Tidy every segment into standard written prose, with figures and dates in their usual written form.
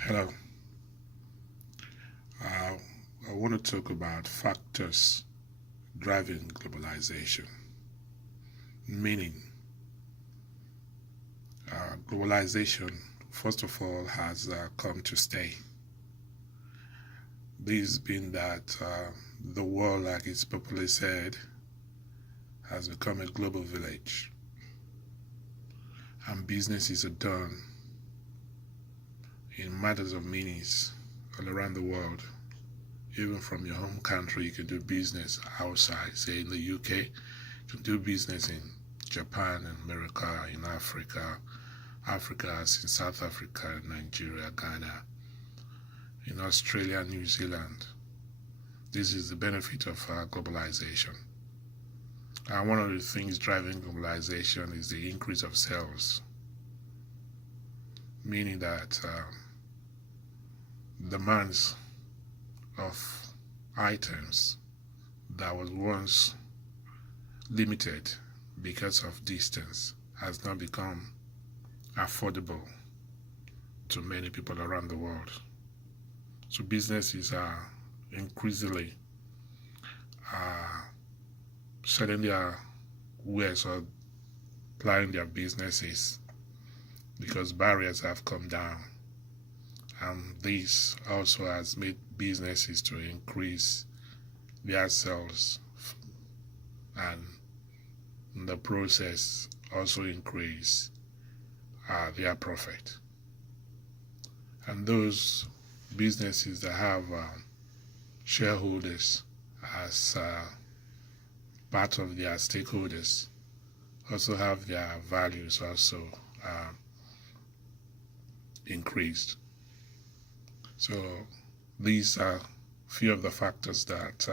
Hello. Uh, I want to talk about factors driving globalization. Meaning, globalization, first of all, has come to stay. This being that the world, like it's popularly said, has become a global village, and businesses are done in matters of minutes all around the world. Even from your home country, you can do business outside, say in the UK, you can do business in Japan, in America, in Africa, as in South Africa, Nigeria, Ghana, in Australia, New Zealand. This is the benefit of globalization. And one of the things driving globalization is the increase of sales, meaning that demands of items that was once limited because of distance has now become affordable to many people around the world. So businesses are increasingly selling their wares or applying their businesses because barriers have come down. And this also has made businesses to increase their sales and in the process also increase their profit. And those businesses that have shareholders as part of their stakeholders also have their values also increased. So these are few of the factors that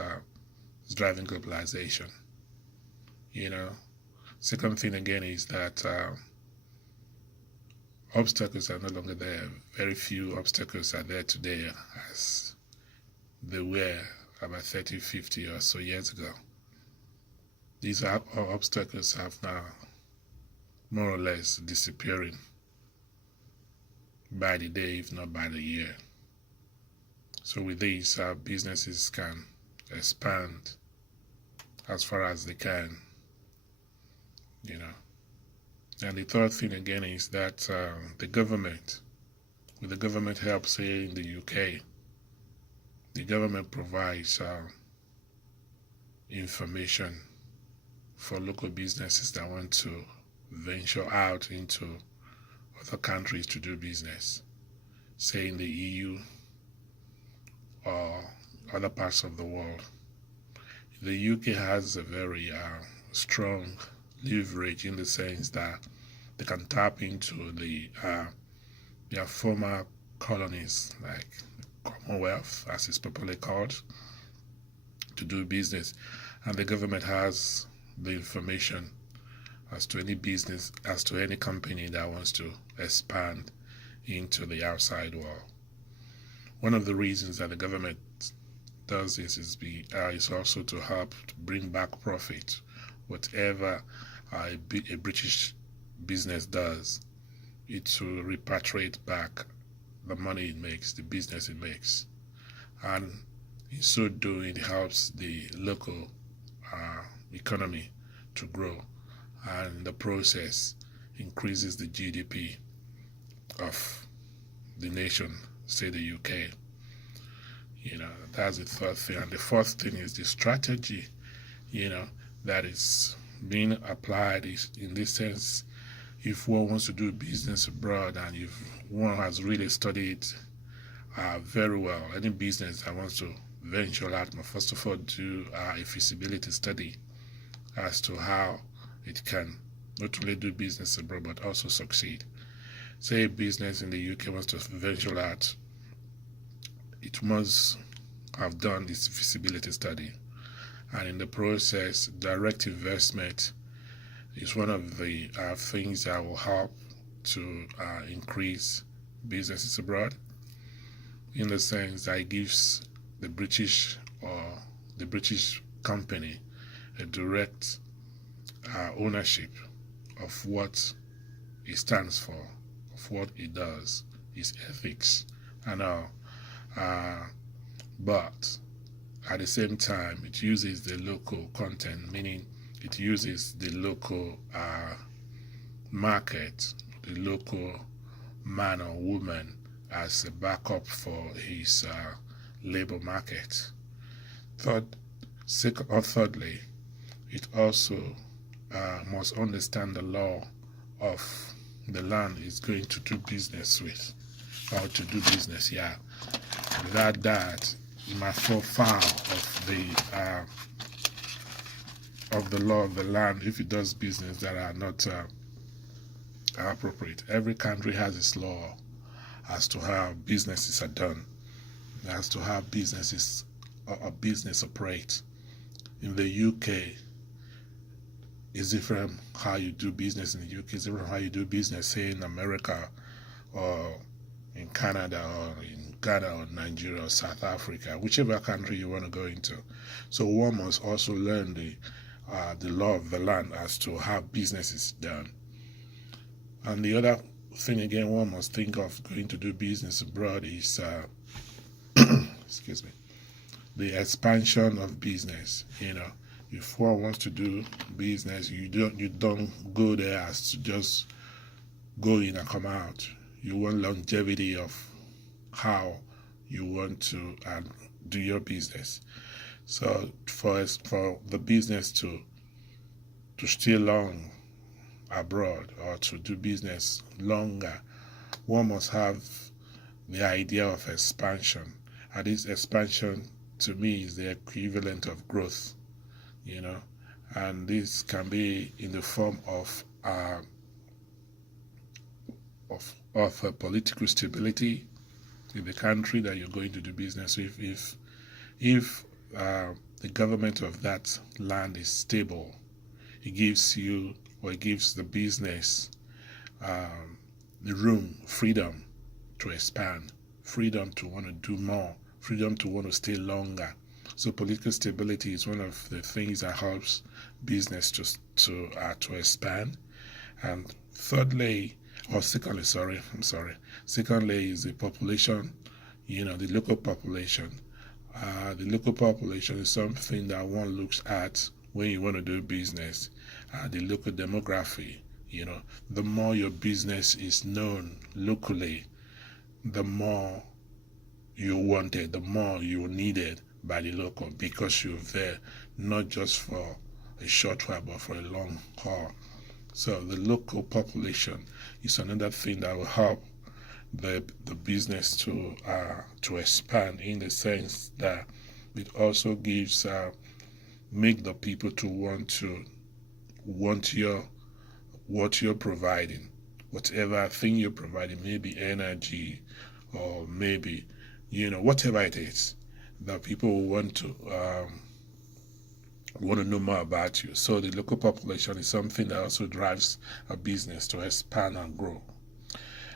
is driving globalization. Second thing again is that obstacles are no longer there. Very few obstacles are there today as they were about 30, 50 or so years ago. These obstacles have now more or less disappearing by the day, if not by the year. So with this, businesses can expand as far as they can, And the third thing again is that the government, with the government help, say in the UK, the government provides information for local businesses that want to venture out into other countries to do business, say in the EU or other parts of the world. The UK has a very strong leverage in the sense that they can tap into their former colonies, like Commonwealth, as it's popularly called, to do business. And the government has the information as to any business, as to any company that wants to expand into the outside world. One of the reasons that the government does this is also to help to bring back profit. Whatever a British business does, it to repatriate back the money it makes, the business it makes. And in so doing, it helps the local economy to grow, and in the process increases the GDP of the nation, say the UK. That's the third thing. And the fourth thing is the strategy, that is being applied is in this sense. If one wants to do business abroad and if one has really studied very well, any business that wants to venture out must first of all do a feasibility study as to how it can not only do business abroad but also succeed. Say a business in the UK wants to venture out, it must have done this feasibility study, and in the process, direct investment is one of the things that will help to increase businesses abroad, in the sense that it gives the British company a direct ownership of what it stands for, of what it does, its ethics, and all. Uh, but at the same time, it uses the local content, meaning it uses the local market, the local man or woman as a backup for his labor market. Thirdly, it also must understand the law of the land it's going to do business with, or to do business. Yeah, without that, it might fall foul of the law of the land if it does business that are not appropriate. Every country has its law as to how businesses are done, as to how businesses or business operates. In the UK, it's different how you do business in the UK. It's different how you do business, say, in America or in Canada or in Ghana or Nigeria or South Africa, whichever country you want to go into. So one must also learn the law of the land as to how business is done. And the other thing again one must think of going to do business abroad is excuse me, the expansion of business. If one wants to do business, you don't go there as to just go in and come out. You want longevity of how you want to do your business. So for the business to stay long abroad or to do business longer, one must have the idea of expansion. And this expansion to me is the equivalent of growth, and this can be in the form of political stability in the country that you're going to do business with. If the government of that land is stable, it gives you, or it gives the business the room, freedom to expand, freedom to want to do more, freedom to want to stay longer. So political stability is one of the things that helps business to expand. And secondly is the population, the local population. The local population is something that one looks at when you want to do business. The local demography, the more your business is known locally, the more you wanted, the more you needed by the local, because you're there not just for a short while but for a long haul. So the local population is another thing that will help the business to expand, in the sense that it also gives make the people to want what you're providing, whatever thing you're providing, maybe energy or maybe whatever it is, that people will want to know more about you. So the local population is something that also drives a business to expand and grow.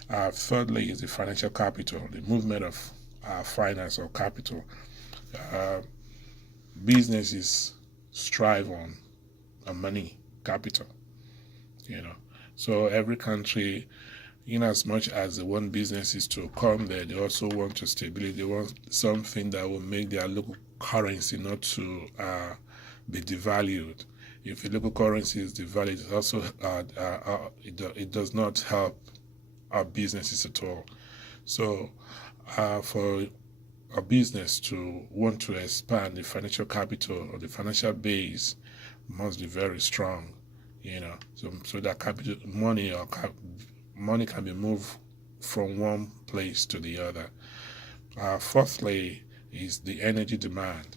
Thirdly is the financial capital, the movement of finance or capital. Businesses strive on money, capital. So every country, in as much as they want businesses to come there, they also want to stability. They want something that will make their local currency not to be devalued. If the local currency is devalued, it also it does not help our businesses at all. So for a business to want to expand, the financial capital or the financial base must be very strong. So that capital money can be moved from one place to the other. Fourthly is the energy demand,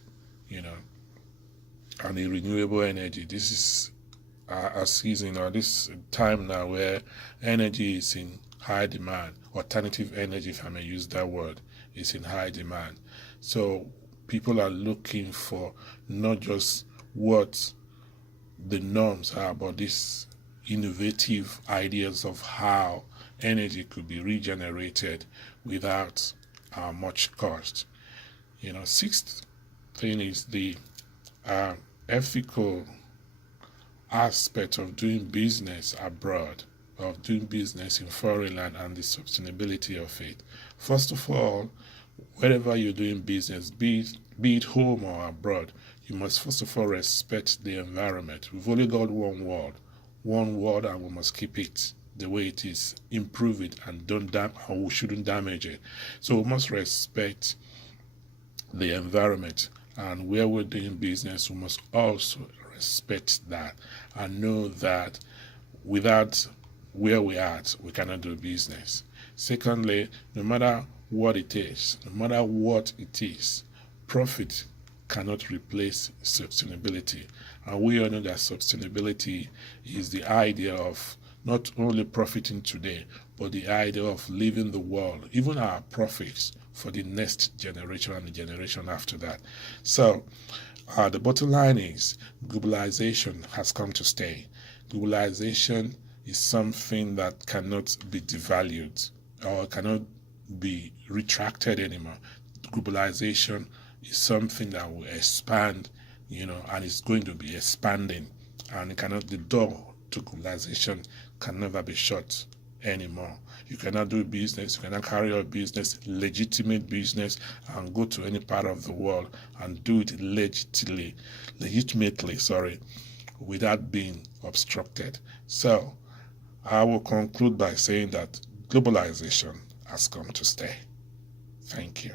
and the renewable energy. This is a season or this time now where energy is in high demand. Alternative energy, if I may use that word, is in high demand. So people are looking for not just what the norms are, but these innovative ideas of how energy could be regenerated without much cost. Sixth thing is the ethical aspect of doing business abroad of doing business in foreign land and the sustainability of it. First of all, wherever you're doing business, be it home or abroad, you must first of all respect the environment. We've only got one world, and we must keep it the way it is, improve it, and we shouldn't damage it. So we must respect the environment, and where we're doing business, we must also respect that and know that without where we're at, we cannot do business. Secondly, no matter what it is, profit cannot replace sustainability. And we all know that sustainability is the idea of not only profiting today, but the idea of leaving the world, even our profits, for the next generation and the generation after that. So the bottom line is globalization has come to stay. Globalization is something that cannot be devalued or cannot be retracted anymore. Globalization is something that will expand, and it's going to be expanding, and the door to globalization can never be shut anymore. You cannot do business, you cannot carry out business, legitimate business, and go to any part of the world and do it legitimately, without being obstructed. So I will conclude by saying that globalization has come to stay. Thank you.